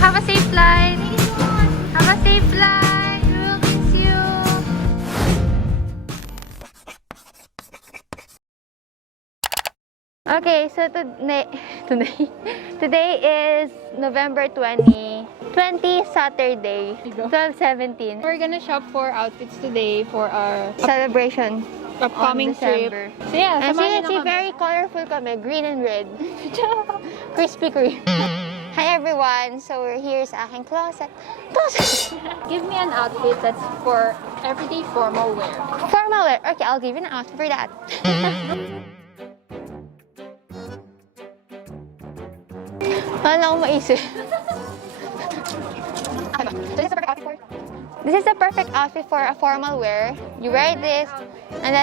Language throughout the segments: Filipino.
Have a safe flight. Have a safe flight. We'll miss you. Okay, so today is November 20, Saturday, 12/17. We're gonna shop for outfits today for our Celebration upcoming trip. So yeah, And samahan see, niyo kami. very colorful kami, green and red. Crispy Kreme. Hi everyone! So we're here sa aking closet. Give me an outfit that's for everyday formal wear. Formal wear. Okay, I'll give you an outfit for that. Wala na akong maisip. This is the perfect outfit for a formal wear. You wear this, and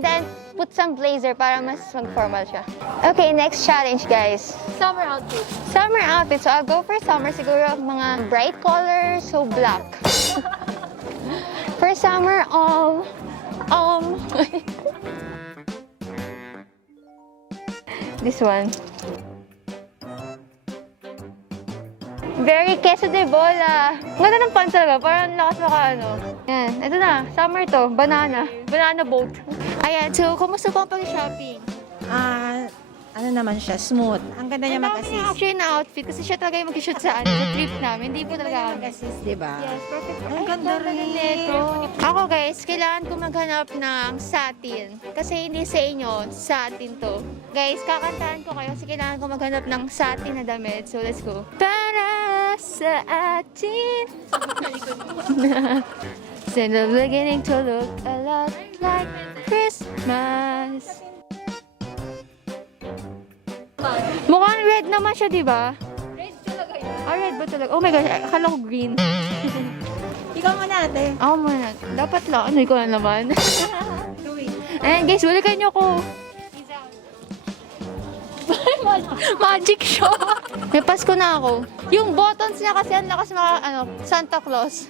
then put some blazer para mas mag-formal siya. Okay, next challenge, guys. Summer outfit. Summer outfit. So I'll go for summer. Siguro mga bright colors, so black. For summer, this one. Very queso de bola. Ganda ng pants talaga. Parang lakas maka ano. Yan. Ito na. Summer to. Banana. Banana boat. Ayan. So, kumusta po ang pag-shopping? Ano naman siya, smooth. Ang ganda niya mag-assist. Actually na outfit kasi siya talaga yung mag-shoot sa trip namin. Hindi po talaga kami. Mag-assist, di ba? Yes, perfect. Ang ganda rin nito. Ako guys, kailangan ko maghanap ng satin. Kasi hindi sa inyo, satin to. Guys, kakantahan ko kayo kasi kailangan ko maghanap ng satin na damit. So, let's go. Para sa atin. It's in the beginning to look a lot like Christmas. Mukhang red naman siya, di ba? Red talaga yun. Ah, red ba talaga? Oh my gosh, akala ko green. Ikaw muna ate. Ako muna. Dapat lang. Ano, ikaw na naman. Ayan guys, balikan niyo ko. Magic show. May Pasko na ako. Yung buttons niya kasi ang lakas mga, Santa Claus.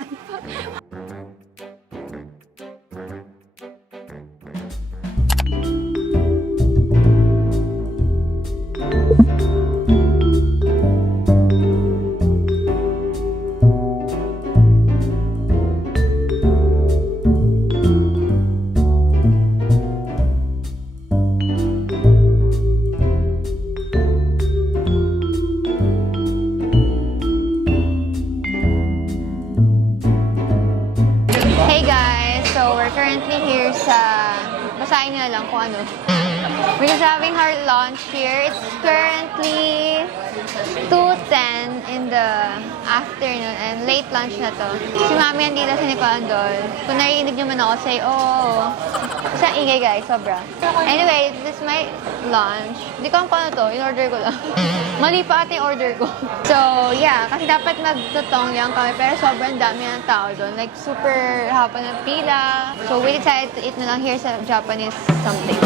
Basahin nyo lang kung ano. We're just having our lunch here. It's currently 2:10 in the afternoon and late lunch na to. Si Mami andito, si Nicole andun. Kung narinig nyo man ako, say, oh. Sa ingay guys, sobra. Anyway, this is my lunch. Hindi ko kung ano to, in-order ko lang. Mali pa ate yung order ko. So, yeah, kasi dapat nagtutong lang kami, pero sobrang dami ng tao doon. Like, super hapa ng pila. So, we decided to eat na lang here sa Japanese something.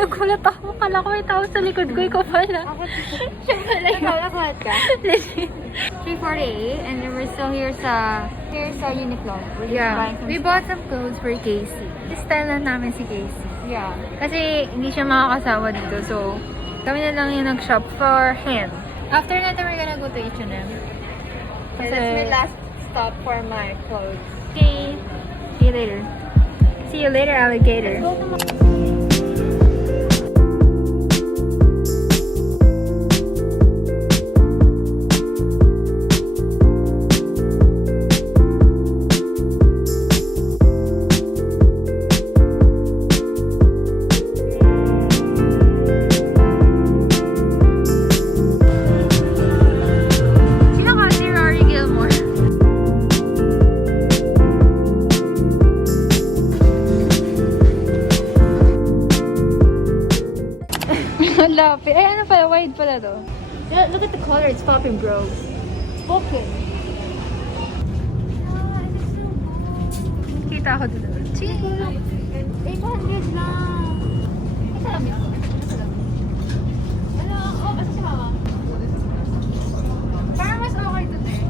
Nagulat ako. Kala ko may tao sa likod ko. Ikaw pala. Siya pala yun. Nagulat ka? 3:48 and then we're still here sa Uniqlo. Yeah. We bought some clothes for Casey. Style na namin si Casey. Yeah. Kasi hindi siya makakasama dito. So, kami na lang yung nag-shop for him. After natin, we're gonna go to H&M. Kasi that's my last stop for my clothes. Okay. See you later. See you later, alligator. Lapit. Ay, ano pala? Wide pala to. Look at the color. It's popping, bro. It's popping. ako doon. Cheers! 800 lang! Ay, salamin ko. Hello? Oh, basta si mama. Parang mas okay to eh.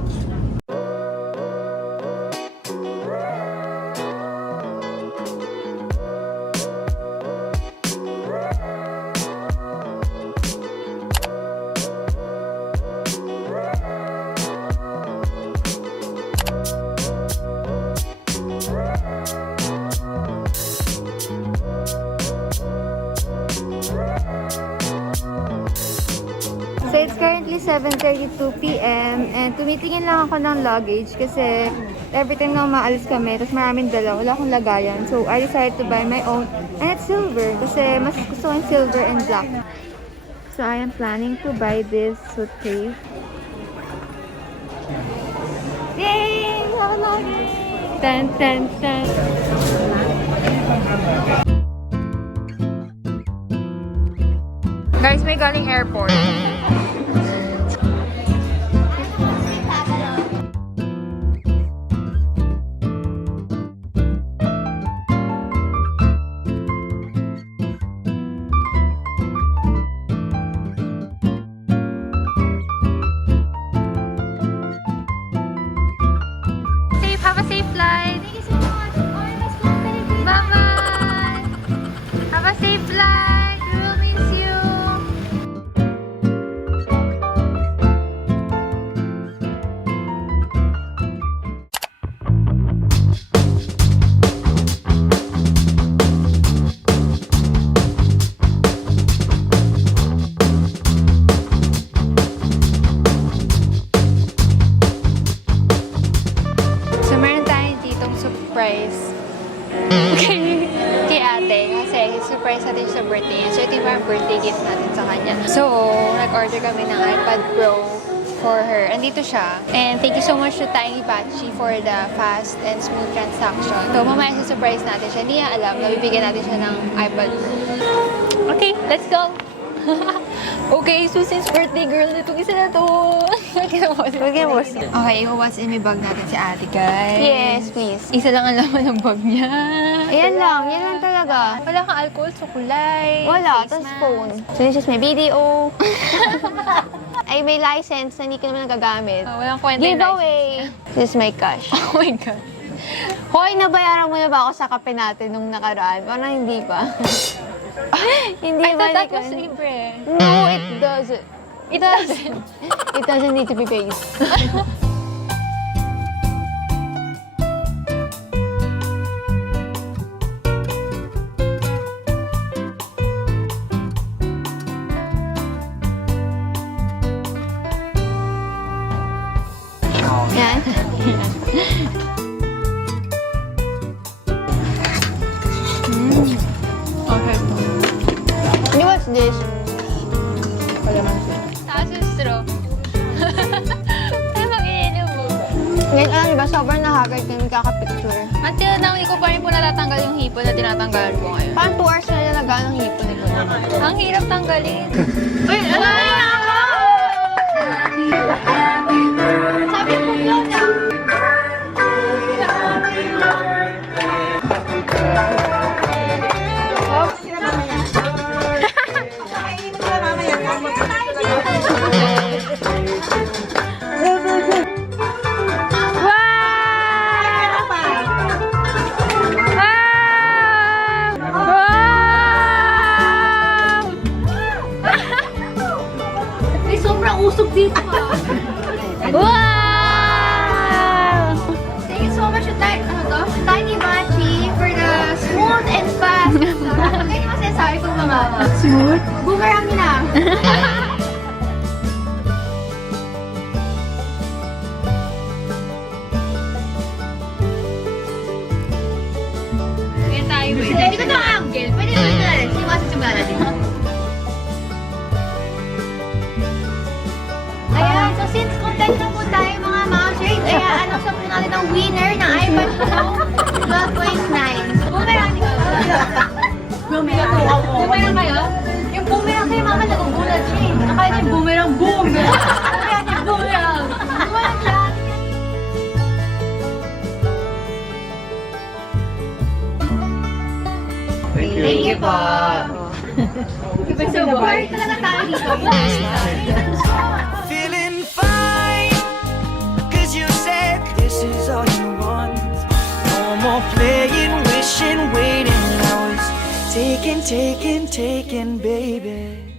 So it's currently 7:32 p.m. and tumitingin lang ako ng luggage kasi every time na umaalis kami, tapos maraming dala, wala akong lagayan. So I decided to buy my own and it's silver kasi mas gusto ko yung silver and black. So I am planning to buy this suitcase. Yay! Have a luggage! Tan, tan, tan. Guys, may galing airport. Have a safe flight. Thank you so much. Bye-bye. Have a safe flight. We will miss you. So, meron tayo ditong surprise kay ate. Kasi surprise natin siya sa birthday niya. So, ito yung parang birthday gift natin sa kanya. So, nag-order kami ng iPad Pro for her. Andito siya. And thank you so much to Tiny Bachi for the fast and smooth transaction. So, mamaya sa surprise natin siya. Hindi niya alam na bibigyan natin siya ng iPad Pro. Okay, let's go! Okay, so since birthday girl, itong isa na to. Okay, what's in my bag natin si ate, guys? Yes, please. Isa lang ang laman ng bag niya. Ayan lang talaga. Wala kang alcohol, sukulay. Wala, face tapos mask. phone. So this is my video. Ay, may license na hindi ko naman nagagamit. Oh, walang kwenta yung Giveaway! This is my cash. Oh my God. Hoy, nabayaran mo na ba ako sa kape natin nung nakaraan? Parang hindi pa. Hindi I ba? thought that was libre. No, it doesn't. It doesn't. It doesn't need to be paid. Yan. Okay. And what's this? Taas yung straw. Ay, mag-iinom mo. Ngayon, alam niyo ba, sobrang nakakart kami kakapicture. Until now, hindi ko pa rin po natatanggal yung hipon na tinatanggalan ko ngayon. Parang 2 hours na nalagaan ng hipon ko. Ang hirap tanggalin. Uy, ano na ako? Sabi ko, flow na. Usog dito ka. Wow! Thank you so much to Tiny Bachi for the smooth and fast. Kaya naman sinasabi kong mga smooth? Boomerang na. Kaya tayo eh. Hindi ko ito ang angle. Pwede naman na rin. Siwasan sa mga natin. Ayan, so since content na po tayo mga moms, right? Ayan, announce po natin ang winner ng iPad Pro 12.9. Boomerang ni Boomerang kayo? Yung boomerang kayo, mama, nagugulat siya eh. Nakaya niya yung boomerang, boom! Nakaya niya yung boomerang. Boomerang siya. Thank you po. Feeling fine, 'cause you said this is all you want. No more playing, wishing, waiting. I was taken, baby.